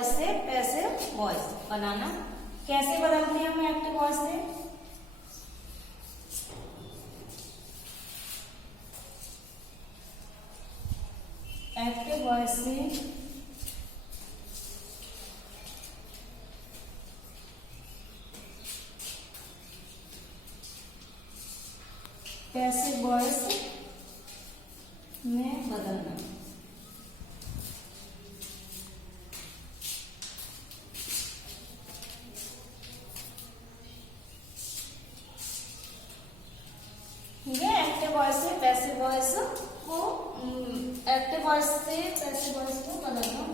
Voice से passive voice बनाना। कैसे बदलते हैं हम एक्टिव वॉइस से? एक्टिव वॉइस से पैसिव वॉइस में बदलना। ठीक है, एक्टिव वॉइस से पैसिव वॉइस को, एक्टिव वॉइस से पैसिव वॉइस को बदलना।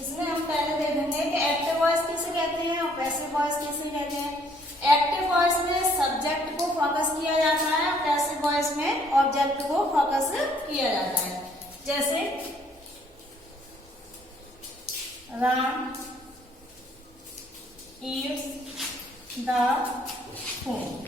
इसमें हम पहले देखेंगे कि एक्टिव वॉइस किसे कहते हैं और पैसिव वॉइस किसे कहते हैं। एक्टिव वॉइस में सब्जेक्ट को फोकस किया जाता है और पैसिव वॉइस में ऑब्जेक्ट को फोकस किया जाता है। जैसे Ram eats the food।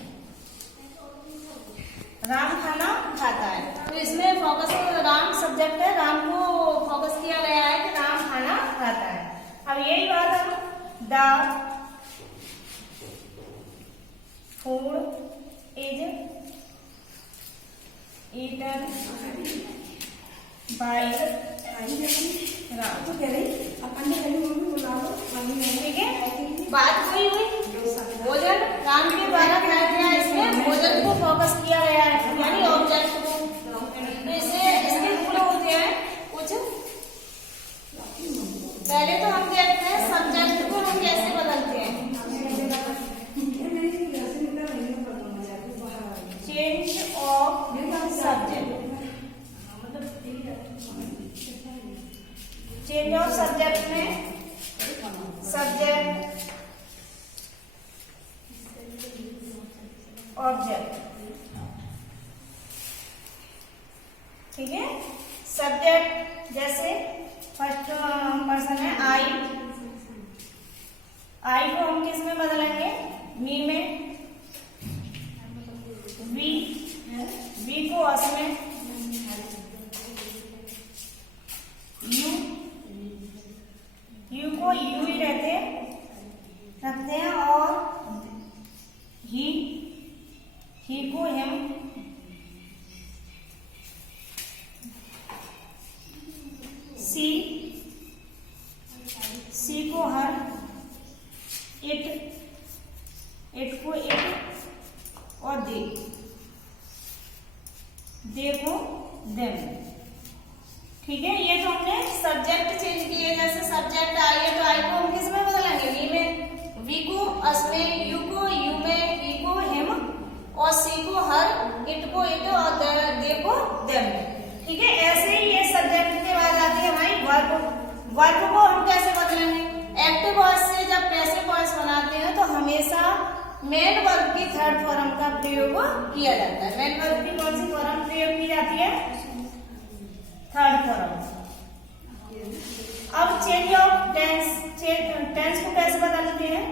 Ram खाना खाता है, तो इसमें फोकस राम सब्जेक्ट है, राम को फोकस किया गया है कि राम खाना खाता है। अब यही बात हम the food is eaten by Ram. तो कह रही अपन बुला लो, ठीक है, बात वही हुई। भोजन राम के द्वारा खाया गया, इसमें भोजन को फोकस किया गया है, यानी ऑब्जेक्ट को। तो इसके रूल होते हैं कुछ। पहले तो हम देखते हैं सब्जेक्ट को हम कैसे बदलते हैं। Change of subject, change of subject में सब्जेक्ट ऑब्जेक्ट, ठीक है। सब्जेक्ट जैसे फर्स्ट पर्सन है आई, आई को हम किस में बदलेंगे? मी में, वी को अस में, यू को यू ही रखते हैं और ही को हिम, सी को हर, इट को इट और दे को देम। ठीक है, ये तो हमने सब्जेक्ट चेंज किए। जैसे सब्जेक्ट आई है तो आई को हम किस में बदलेंगे? वी में, वी को अस में, यू को यू में, ही को हिम और सी को हर, इट को इट और दे को देम। ठीक है, ऐसे ही ये सब्जेक्ट के बाद आती है हमारी वर्ब। वर्ब को हम कैसे बदलेंगे? एक्टिव वॉइस से जब पैसिव वॉइस बनाते हैं तो हमेशा मेन वर्ब की थर्ड फॉर्म का प्रयोग किया जाता है। मेन वर्ब की कौन सी फॉर्म प्रयोग की जाती है? Third form. अब चेंज ऑफ टेंस, टेंस को कैसे बदलते हैं?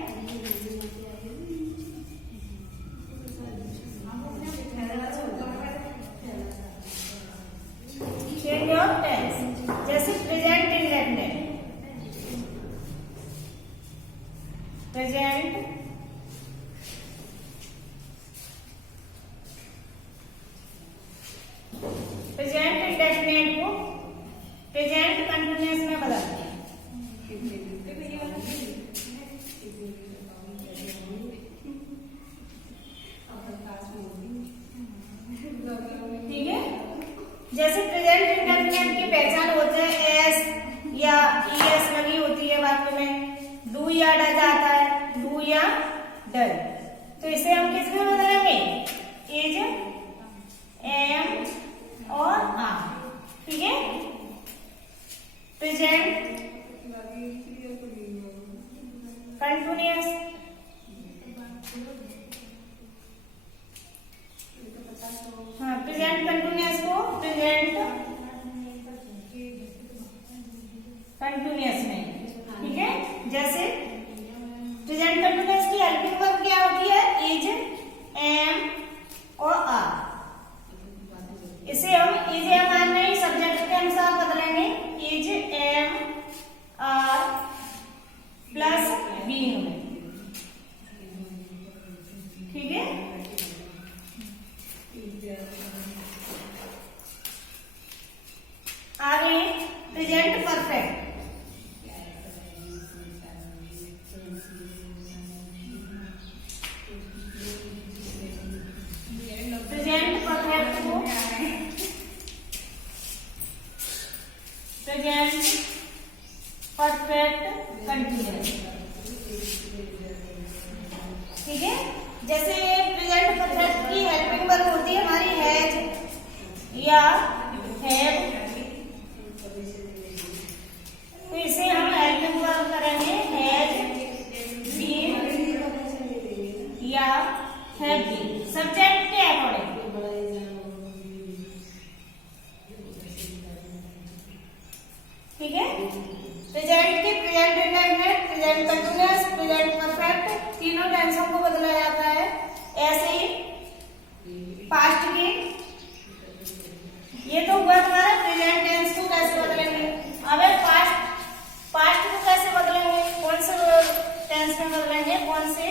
चेंज ऑफ टेंस जैसे प्रेजेंट इंडेफिनिट, प्रेजेंट इंडेफिनिट को प्रेजेंट कंटिन्यूअस में बदलते हैं। ठीक है, जैसे प्रेजेंट इंडेफिनिट की पहचान होते हैं एस या ईएस लगी होती है वाक्य में, डू या डज आता है, डू या डज। तो इसे हम किस में बदलेंगे? इज, एम और आर। ठीक है, प्रेजेंट कंटिन्यूअस, हाँ प्रेजेंट कंटिन्यूअस को प्रेजेंट कंटिन्यूअस में। ठीक है, जैसे प्रेजेंट कंटिन्यूअस की हेल्पिंग वर्ब क्या होती है? इज, एम और आर। एम आर नहीं, सब्जेक्ट के अनुसार बदलेंगे। Is am are plus been में, ठीक है। आगे प्रेजेंट परफेक्ट। प्रेजेंट परफेक्ट को प्रेजेंट परफेक्ट कंटिन्यूअस, ठीक है। जैसे प्रेजेंट परफेक्ट की हेल्पिंग वर्ब होती है हमारी हैज या हैव, तो इसे हम हेल्पिंग वर्ब करेंगे हैज बीन या हैव बीन, सब्जेक्ट के अकॉर्डिंग। ठीक है। प्रेजेंट के present indefinite, present continuous, present perfect तीनों टेंसों को बदला जाता है। ऐसे ही पास्ट के, ये तो हुआ तुम्हारा प्रेजेंट टेंस को कैसे बदलेंगे। अब पास्ट को कैसे बदलेंगे, कौन से टेंस में बदलेंगे, कौन से,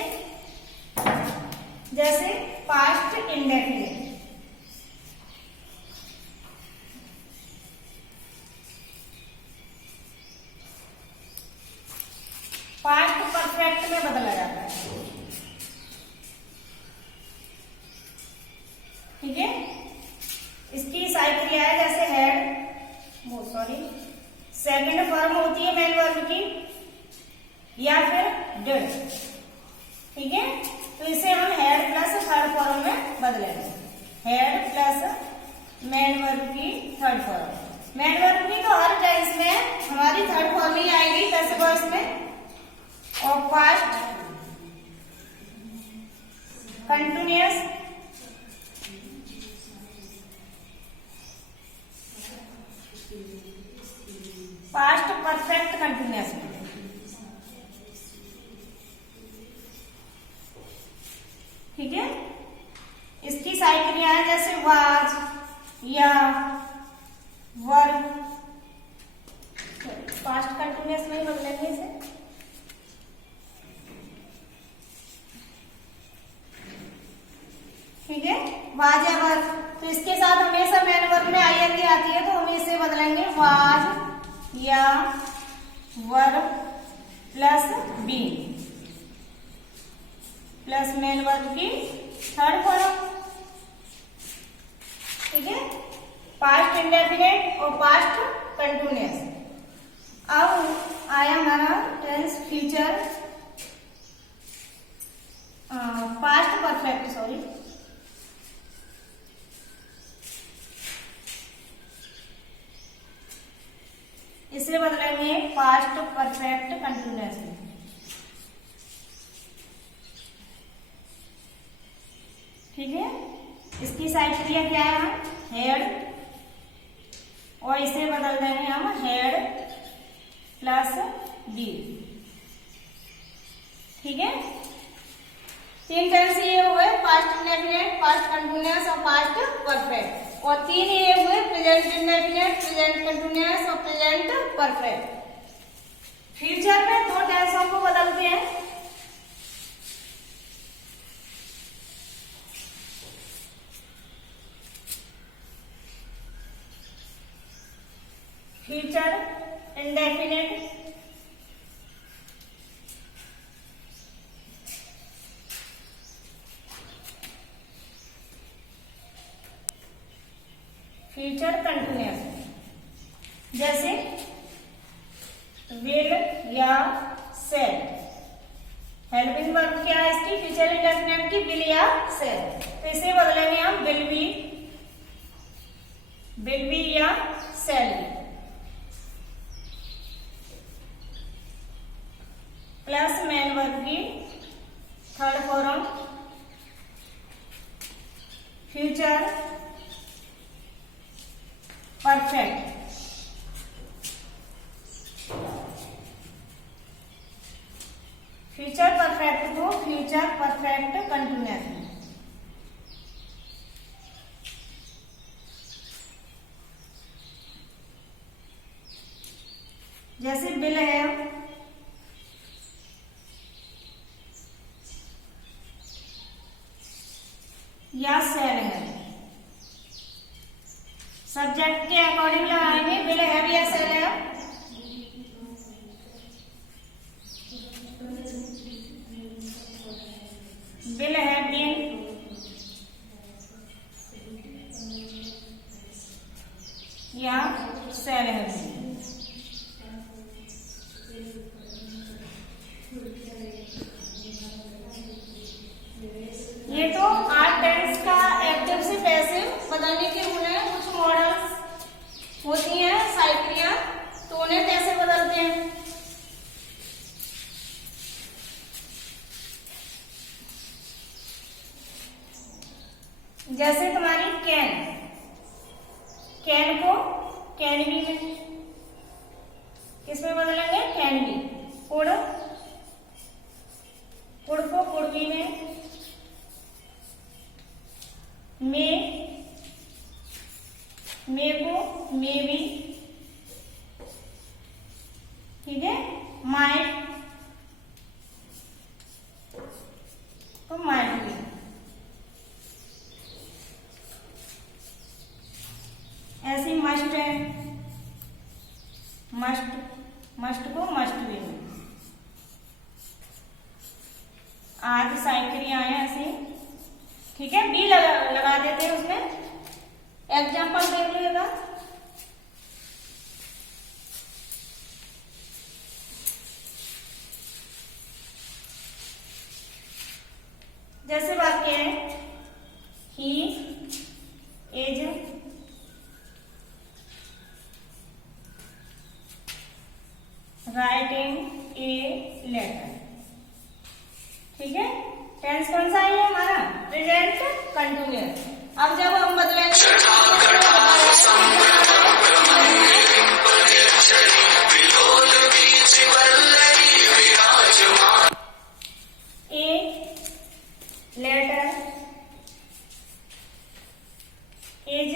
जैसे पास्ट इंडेफिनिट, पास्ट परफेक्ट में बदला जाता है, ठीक है। इसकी सारी क्रिया है, जैसे हैड, सेकंड फॉर्म होती है मेन वर्ब की, या फिर डिड, ठीक है। तो इसे हम हेड प्लस थर्ड फॉर्म में बदलेंगे, हेड प्लस मेन वर्ब की थर्ड फॉर्म। मेन वर्ब की तो हर टेंस में हमारी थर्ड फॉर्म ही आएगी पैसिव वॉइस में। और past continuous, past perfect continuous में, ठीक है। इसकी सारी क्रिया है, जैसे वाज या वर, पास्ट कंटिन्यूअस में ही बदलेंगे इसे। ठीक है, वाज या वर, तो इसके साथ हमेशा मेन वर्ब में आईएनजी आती है, तो हम इसे बदलेंगे वाज या were plus been plus main verb की थर्ड फॉर्म, ठीक है। पास्ट इंडेफिनिट और पास्ट कंटिन्यूअस। अब आया हमारा tense future, past perfect, sorry, इसे बदलेंगे पास्ट परफेक्ट कंटिन्यूअस में, ठीक है। इसकी साइड क्रिया क्या है, हेड, और इसे बदल देंगे हम हेड प्लस बी, ठीक है। तीन टेंस ये हुए, पास्ट इंडेफिनिट, पास्ट कंटिन्यूअस और पास्ट परफेक्ट। और तीन ये हुए प्रेजेंट इंडेफिनिट, प्रेजेंट कंटिन्यूअस और प्रेजेंट परफेक्ट। फ्यूचर में दो टेंसों को बदलते हैं, फ्यूचर इंडेफिनिट, फ्यूचर कंटिन्यूअस। जैसे विल या सेल, हेल्पिंग वर्ब क्या है इसकी, फ्यूचर इंडेफिनिट की, विल या सेल, तो इसे बदलेंगे हम विल बी या सेल प्लस मेन वर्ब की third form future perfect. Future perfect को फ्यूचर परफेक्ट कंटिन्यूअस, जैसे विल हैव, या शैल हैव। सब्जेक्ट के अकॉर्डिंग लगाएंगे विल हैव या shall have. Will have been, या शैल हैव बीन। ये तो आर्ट टेंस का एक्टिव से पैसिव बदलने के गुण है। कुछ मॉडल्स होती हैं साइक्लियां, तो उन्हें कैसे बदलते हैं। जैसे तुम्हारी कैन, कैन को कैन बी में, किसमें बदलेंगे, कैन बी। कुड़, कुड़ को कुड़ बी में। मे, मे को मे बी, ठीक है। माइट तो माइट बी। ऐसे मस्ट है, मस्ट, मस्ट को मस्ट बी में। आज साइकिल आए ऐसे, ठीक है। बी लगा देते हैं उसमें। एग्जाम्पल देख लीजिएगा। जैसे वाक्य है, he is writing a letter, ठीक है। टेंस कौन सा है हमारा, प्रेजेंट कंटिन्यूअस। अब जब हम बदलेंगे ए लेटर इज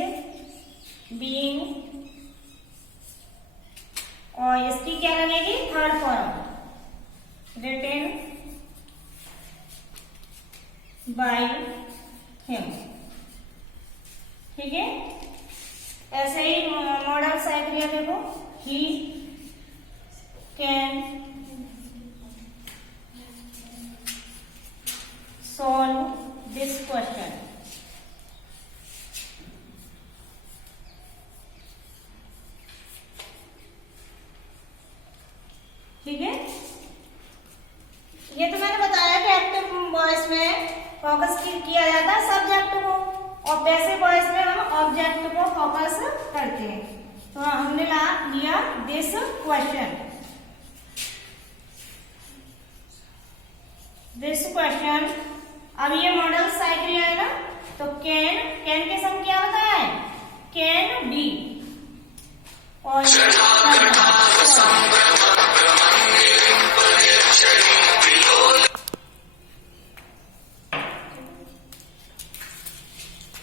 बीइंग, और इसकी क्या लगेगी, third form, written by him, ठीक है। ऐसे ही मॉडल साइकिल देखो, he can solve this question, ठीक है। ये तो मैंने बताया कि एक्टिव वॉइस में फोकस किया जाता है सब्जेक्ट को, और पैसिव वॉइस में हम ऑब्जेक्ट को फोकस करते हैं। तो हमने लिया दिस क्वेश्चन, दिस क्वेश्चन। अब ये मॉडल साइकिल आएगा, तो कैन, कैन के संग क्या होता है, कैन बी, और